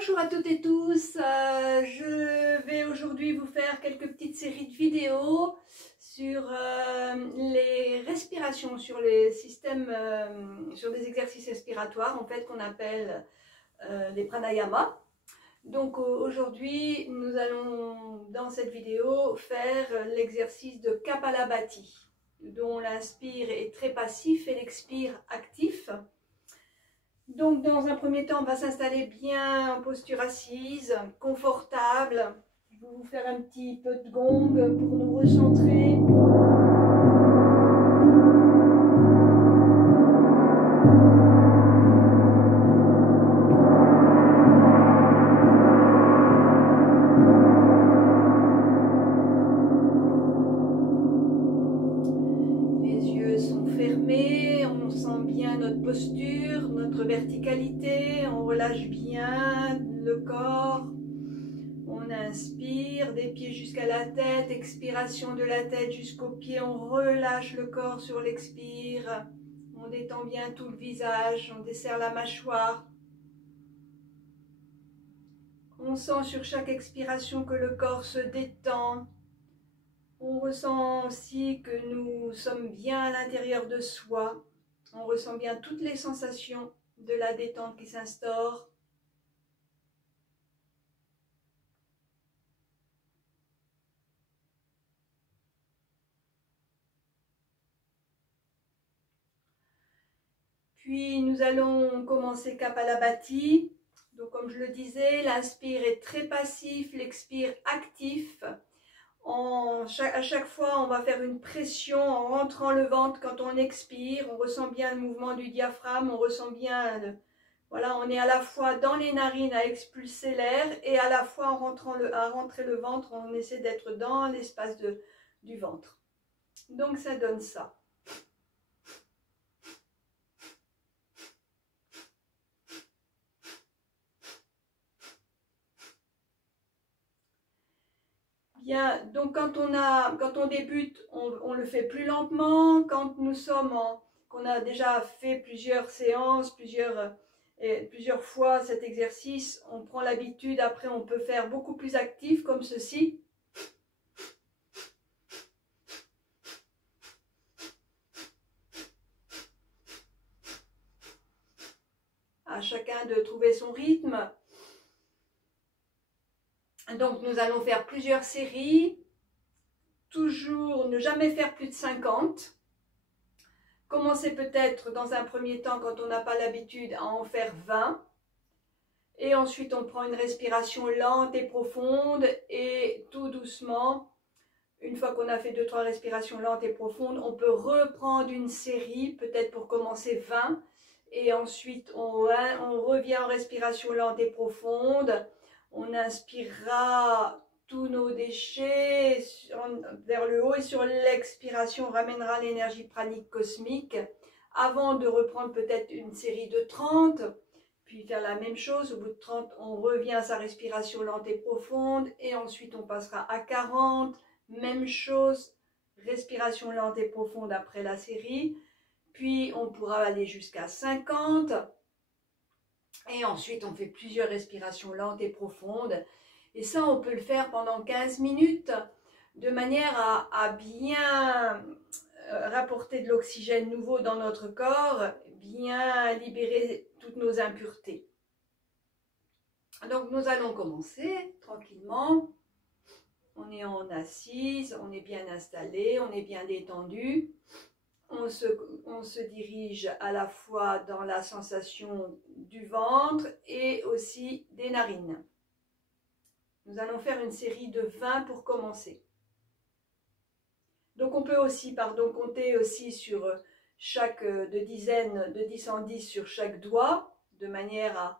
Bonjour à toutes et tous, je vais aujourd'hui vous faire quelques petites séries de vidéos sur les respirations, sur les systèmes, sur des exercices respiratoires en fait qu'on appelle les pranayama. Donc aujourd'hui nous allons dans cette vidéo faire l'exercice de Kapalabhati, dont l'inspire est très passif et l'expire actif. Donc dans un premier temps, on va s'installer bien en posture assise, confortable. Je vais vous faire un petit peu de gong pour nous recentrer. Les yeux sont fermés, on sent bien notre posture, notre verticalité, on relâche bien le corps. On inspire, des pieds jusqu'à la tête, expiration de la tête jusqu'aux pieds, on relâche le corps sur l'expire, on détend bien tout le visage, on desserre la mâchoire. On sent sur chaque expiration que le corps se détend. On ressent aussi que nous sommes bien à l'intérieur de soi. On ressent bien toutes les sensations de la détente qui s'instaure. Puis nous allons commencer Kapalabhati. Donc comme je le disais, l'inspire est très passif, l'expire actif. À chaque fois, on va faire une pression en rentrant le ventre quand on expire. On ressent bien le mouvement du diaphragme, on ressent bien, voilà, on est à la fois dans les narines à expulser l'air et à la fois à rentrer le ventre, on essaie d'être dans l'espace du ventre. Donc ça donne ça. Bien, donc quand on débute, on le fait plus lentement. Quand qu'on a déjà fait plusieurs séances, plusieurs fois cet exercice, on prend l'habitude. Après, on peut faire beaucoup plus actif comme ceci. À chacun de trouver son rythme. Donc nous allons faire plusieurs séries, toujours ne jamais faire plus de 50. Commencer peut-être dans un premier temps, quand on n'a pas l'habitude, à en faire 20. Et ensuite on prend une respiration lente et profonde et tout doucement, une fois qu'on a fait 2-3 respirations lentes et profondes, on peut reprendre une série, peut-être pour commencer 20. Et ensuite on revient en respiration lente et profonde. On inspirera tous nos déchets vers le haut et sur l'expiration on ramènera l'énergie pranique cosmique avant de reprendre peut-être une série de 30, puis faire la même chose. Au bout de 30 on revient à sa respiration lente et profonde et ensuite on passera à 40, même chose, respiration lente et profonde après la série, puis on pourra aller jusqu'à 50. Et ensuite, on fait plusieurs respirations lentes et profondes. Et ça, on peut le faire pendant 15 minutes de manière à bien rapporter de l'oxygène nouveau dans notre corps, bien libérer toutes nos impuretés. Donc, nous allons commencer tranquillement. On est en assise, on est bien installé, on est bien détendu. On se dirige à la fois dans la sensation du ventre et aussi des narines. Nous allons faire une série de 20 pour commencer. Donc on peut aussi, compter aussi sur chaque de 10 en 10 sur chaque doigt, de manière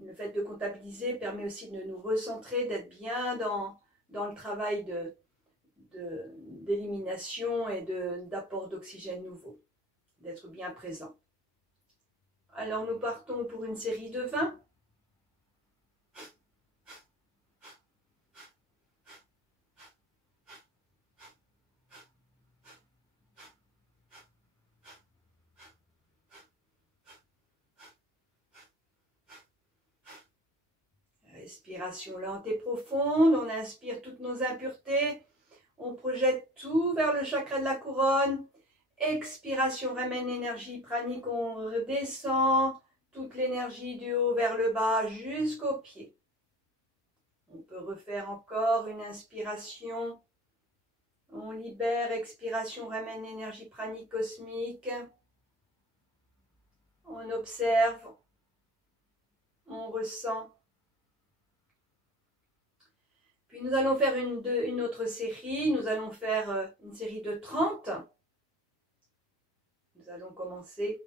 le fait de comptabiliser permet aussi de nous recentrer, d'être bien dans le travail d'élimination et d'apport d'oxygène nouveau, d'être bien présent. Alors nous partons pour une série de 20. Respiration lente et profonde, on inspire toutes nos impuretés, on projette tout vers le chakra de la couronne. Expiration, ramène l'énergie pranique, on redescend toute l'énergie du haut vers le bas jusqu'aux pieds. On peut refaire encore une inspiration. On libère, expiration, ramène l'énergie pranique cosmique. On observe, on ressent. Puis nous allons faire une autre série. Nous allons faire une série de 30. Nous allons commencer.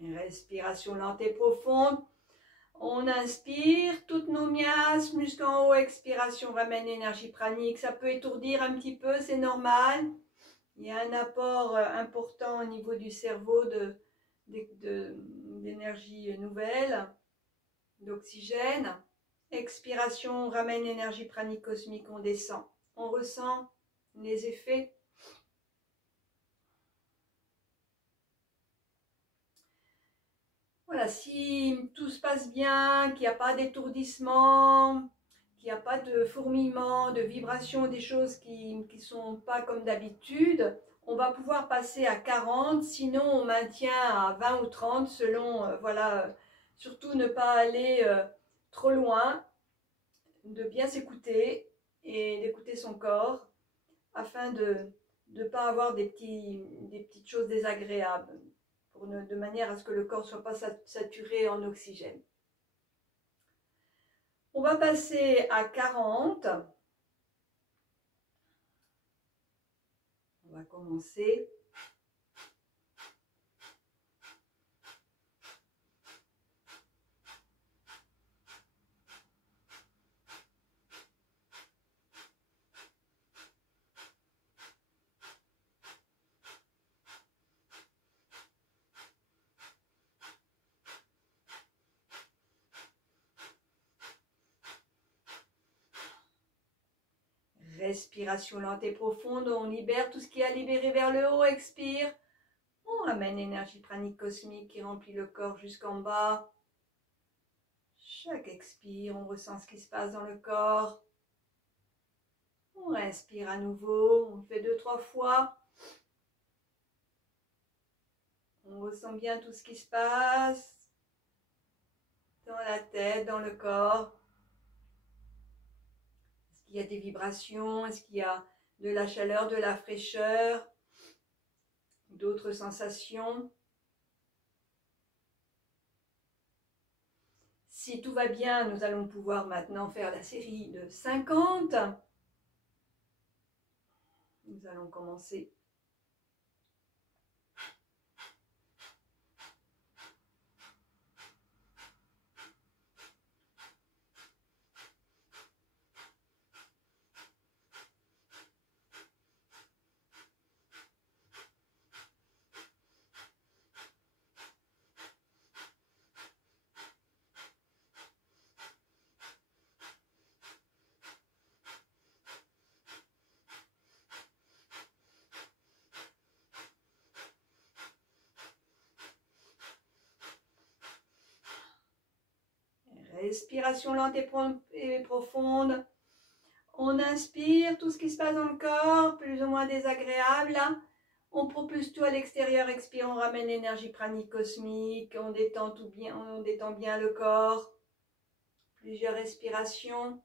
Respiration lente et profonde. On inspire toutes nos miasmes jusqu'en haut. Expiration, ramène l'énergie pranique. Ça peut étourdir un petit peu, c'est normal. Il y a un apport important au niveau du cerveau d'énergie nouvelle, d'oxygène. Expiration, ramène l'énergie pranique cosmique, on descend. On ressent les effets. Voilà, si tout se passe bien, qu'il n'y a pas d'étourdissement, qu'il n'y a pas de fourmillement, de vibration, des choses qui ne sont pas comme d'habitude, on va pouvoir passer à 40, sinon on maintient à 20 ou 30 selon, voilà, surtout ne pas aller trop loin, de bien s'écouter et d'écouter son corps afin de ne pas avoir des petites choses désagréables, de manière à ce que le corps ne soit pas saturé en oxygène. On va passer à 40. On va commencer. Respiration lente et profonde, on libère tout ce qui est à libérer vers le haut, expire. On ramène l'énergie pranique cosmique qui remplit le corps jusqu'en bas. Chaque expire, on ressent ce qui se passe dans le corps. On respire à nouveau, on le fait 2-3 fois. On ressent bien tout ce qui se passe dans la tête, dans le corps. Est-ce qu'il y a des vibrations? Est-ce qu'il y a de la chaleur, de la fraîcheur? D'autres sensations? Si tout va bien, nous allons pouvoir maintenant faire la série de 50. Nous allons commencer. Respiration lente et profonde. On inspire tout ce qui se passe dans le corps, plus ou moins désagréable. On propulse tout à l'extérieur, expire, on ramène l'énergie pranique cosmique, on détend tout bien, on détend bien le corps. Plusieurs respirations.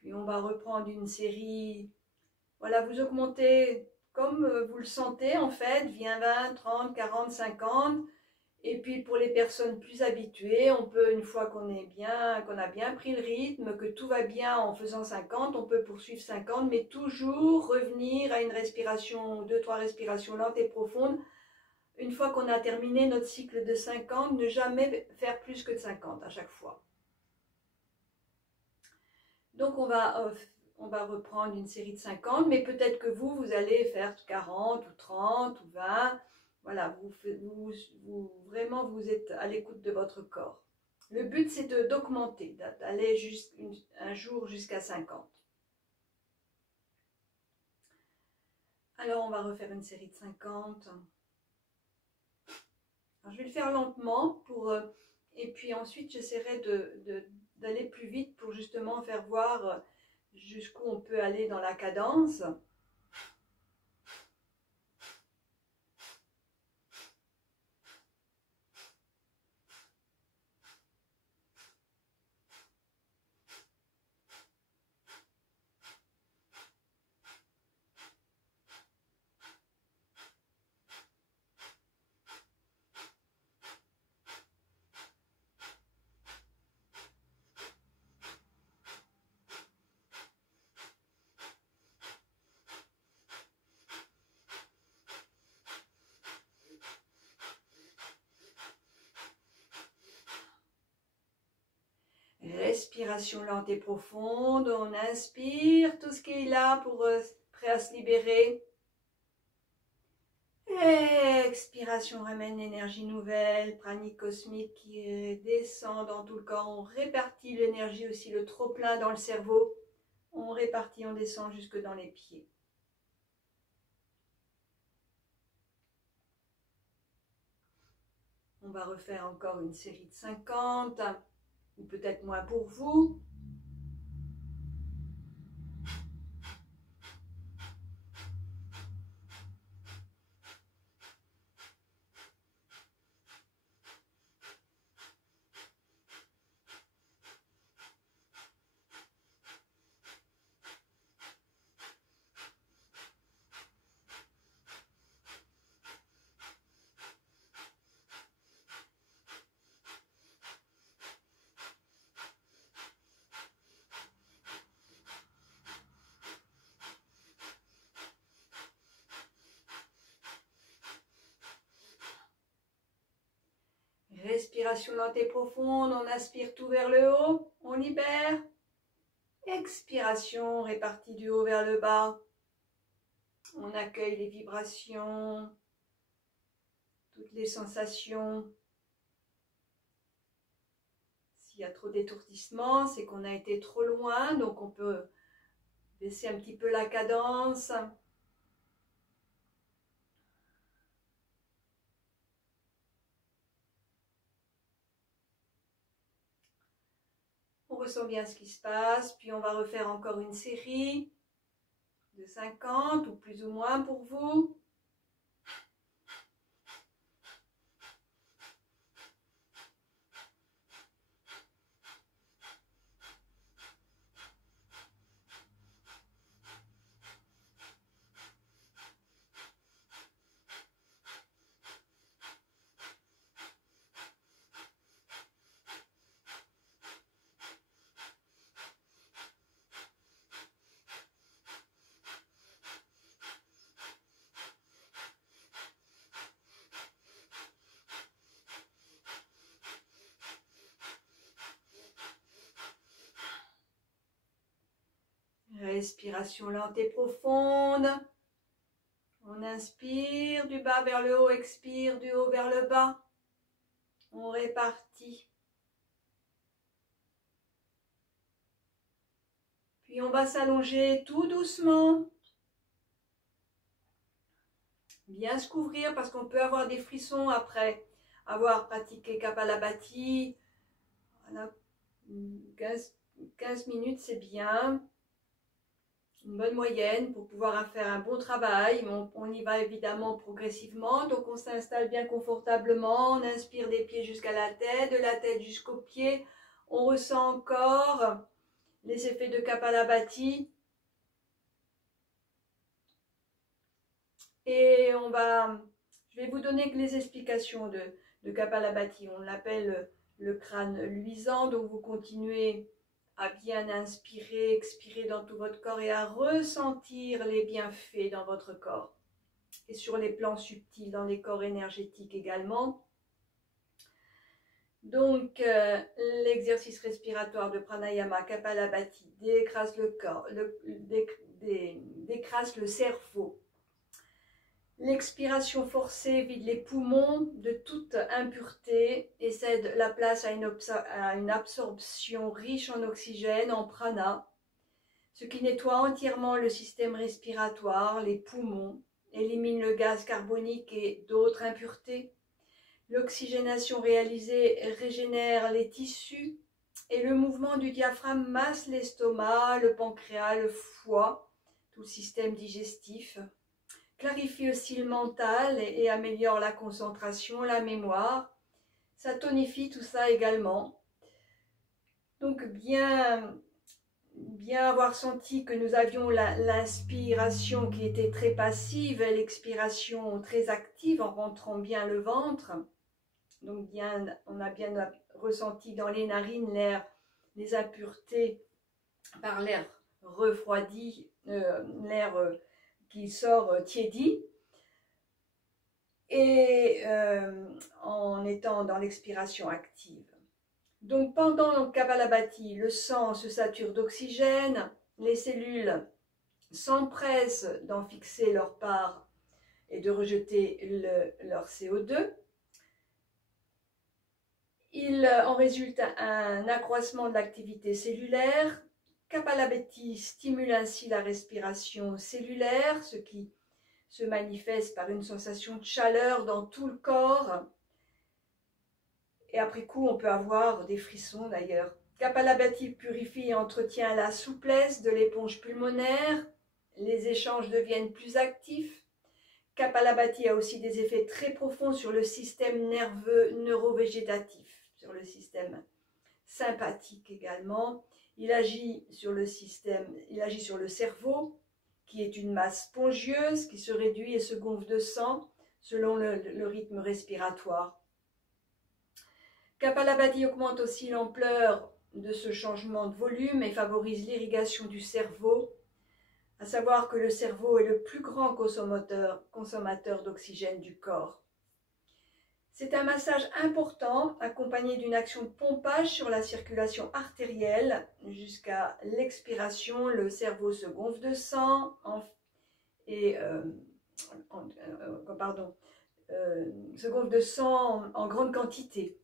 Puis on va reprendre une série. Voilà, vous augmentez comme vous le sentez en fait, 20, 30, 40, 50. Et puis pour les personnes plus habituées, on peut, une fois qu'on a bien pris le rythme, que tout va bien en faisant 50, on peut poursuivre 50, mais toujours revenir à une respiration, 2-3 respirations lentes et profondes, une fois qu'on a terminé notre cycle de 50, ne jamais faire plus que de 50 à chaque fois. Donc on va reprendre une série de 50, mais peut-être que vous allez faire 40 ou 30 ou 20. Voilà, vraiment vous êtes à l'écoute de votre corps. Le but c'est d'augmenter, d'aller un jour jusqu'à 50. Alors on va refaire une série de 50. Alors, je vais le faire lentement et puis ensuite j'essaierai d'aller plus vite pour justement faire voir jusqu'où on peut aller dans la cadence. Respiration lente et profonde, on inspire tout ce qui est là prêt à se libérer. Expiration ramène l'énergie nouvelle, pranique cosmique qui descend dans tout le corps. On répartit l'énergie aussi, le trop-plein dans le cerveau. On répartit, on descend jusque dans les pieds. On va refaire encore une série de 50, ou peut-être moins pour vous. Respiration lente et profonde, on aspire tout vers le haut, on libère. Expiration, répartie du haut vers le bas. On accueille les vibrations, toutes les sensations. S'il y a trop d'étourdissement, c'est qu'on a été trop loin, donc on peut baisser un petit peu la cadence. On ressent bien ce qui se passe, puis on va refaire encore une série de 50 ou plus ou moins pour vous. Respiration lente et profonde. On inspire du bas vers le haut, expire du haut vers le bas. On répartit. Puis on va s'allonger tout doucement. Bien se couvrir parce qu'on peut avoir des frissons après avoir pratiqué Kapalabhati. Voilà. 15 minutes, c'est bien. Une bonne moyenne pour pouvoir faire un bon travail. On y va évidemment progressivement. Donc on s'installe bien confortablement. On inspire des pieds jusqu'à la tête, de la tête jusqu'aux pieds. On ressent encore les effets de Kapalabhati. Et je vais vous donner que les explications de Kapalabhati. On l'appelle le crâne luisant. Donc vous continuez à bien inspirer, expirer dans tout votre corps et à ressentir les bienfaits dans votre corps. et sur les plans subtils, dans les corps énergétiques également. Donc, l'exercice respiratoire de Pranayama Kapalabhati décrase le corps, décrase le cerveau. L'expiration forcée vide les poumons de toute impureté et cède la place à une absorption riche en oxygène, en prana, ce qui nettoie entièrement le système respiratoire, les poumons, élimine le gaz carbonique et d'autres impuretés. L'oxygénation réalisée régénère les tissus et le mouvement du diaphragme masse l'estomac, le pancréas, le foie, tout le système digestif. Clarifie aussi le mental et améliore la concentration, la mémoire. Ça tonifie tout ça également. Donc bien avoir senti que nous avions l'inspiration qui était très passive et l'expiration très active en rentrant bien le ventre. Donc on a bien ressenti dans les narines les impuretés par l'air refroidi, l'air qui sort tiédi, et en étant dans l'expiration active. Donc pendant le Kapalabhati, le sang se sature d'oxygène, les cellules s'empressent d'en fixer leur part et de rejeter leur CO2. Il en résulte un accroissement de l'activité cellulaire. Kapalabhati stimule ainsi la respiration cellulaire, ce qui se manifeste par une sensation de chaleur dans tout le corps. Et après coup, on peut avoir des frissons d'ailleurs. Kapalabhati purifie et entretient la souplesse de l'éponge pulmonaire. Les échanges deviennent plus actifs. Kapalabhati a aussi des effets très profonds sur le système nerveux neurovégétatif, sur le système sympathique également. Il agit sur le cerveau, qui est une masse spongieuse qui se réduit et se gonfle de sang selon le rythme respiratoire. Kapalabhati augmente aussi l'ampleur de ce changement de volume et favorise l'irrigation du cerveau, à savoir que le cerveau est le plus grand consommateur d'oxygène du corps. C'est un massage important accompagné d'une action de pompage sur la circulation artérielle. Jusqu'à l'expiration, le cerveau se gonfle de sang se gonfle de sang en grande quantité.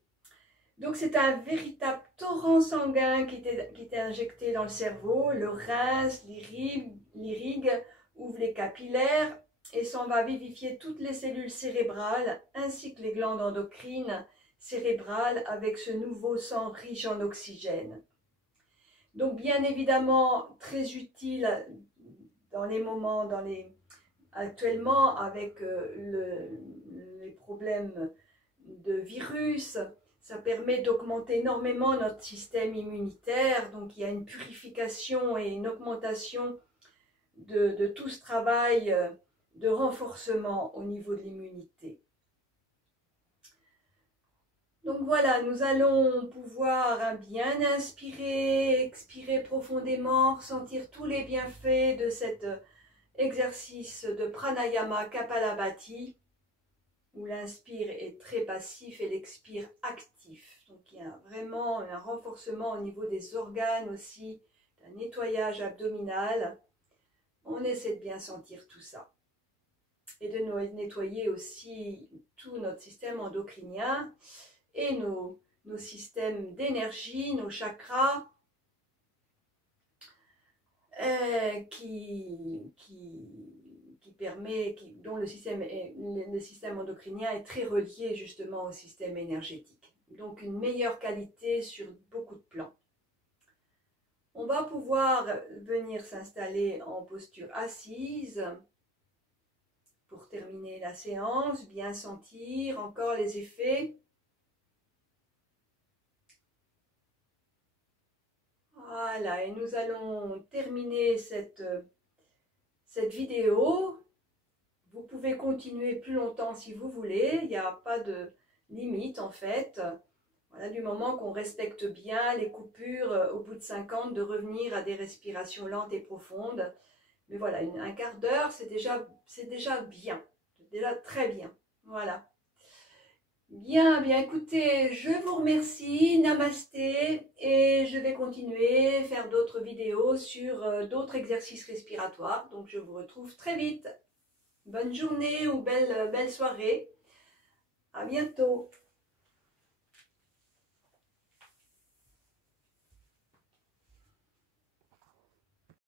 Donc c'est un véritable torrent sanguin qui était injecté dans le cerveau, le rince, l'irrigue, ouvre les capillaires et s'en va vivifier toutes les cellules cérébrales ainsi que les glandes endocrines cérébrales avec ce nouveau sang riche en oxygène. Donc bien évidemment très utile dans les moments, actuellement avec les problèmes de virus. Ça permet d'augmenter énormément notre système immunitaire, donc il y a une purification et une augmentation de tout ce travail de renforcement au niveau de l'immunité. Donc voilà, nous allons pouvoir bien inspirer, expirer profondément, ressentir tous les bienfaits de cet exercice de Pranayama Kapalabhati, où l'inspire est très passif et l'expire actif. Donc il y a vraiment un renforcement au niveau des organes aussi, un nettoyage abdominal. On essaie de bien sentir tout ça. Et de nettoyer aussi tout notre système endocrinien et nos systèmes d'énergie, nos chakras, dont le système endocrinien est très relié justement au système énergétique. Donc une meilleure qualité sur beaucoup de plans. On va pouvoir venir s'installer en posture assise pour terminer la séance, bien sentir encore les effets. Voilà, et nous allons terminer cette vidéo. Vous pouvez continuer plus longtemps si vous voulez, il n'y a pas de limite en fait. Voilà, du moment qu'on respecte bien les coupures au bout de 50, de revenir à des respirations lentes et profondes. Mais voilà, un quart d'heure, c'est déjà bien. déjà très bien. Voilà. Bien, bien, écoutez, je vous remercie, namasté, et je vais continuer, faire d'autres vidéos sur d'autres exercices respiratoires. Donc, je vous retrouve très vite. Bonne journée ou belle soirée. À bientôt.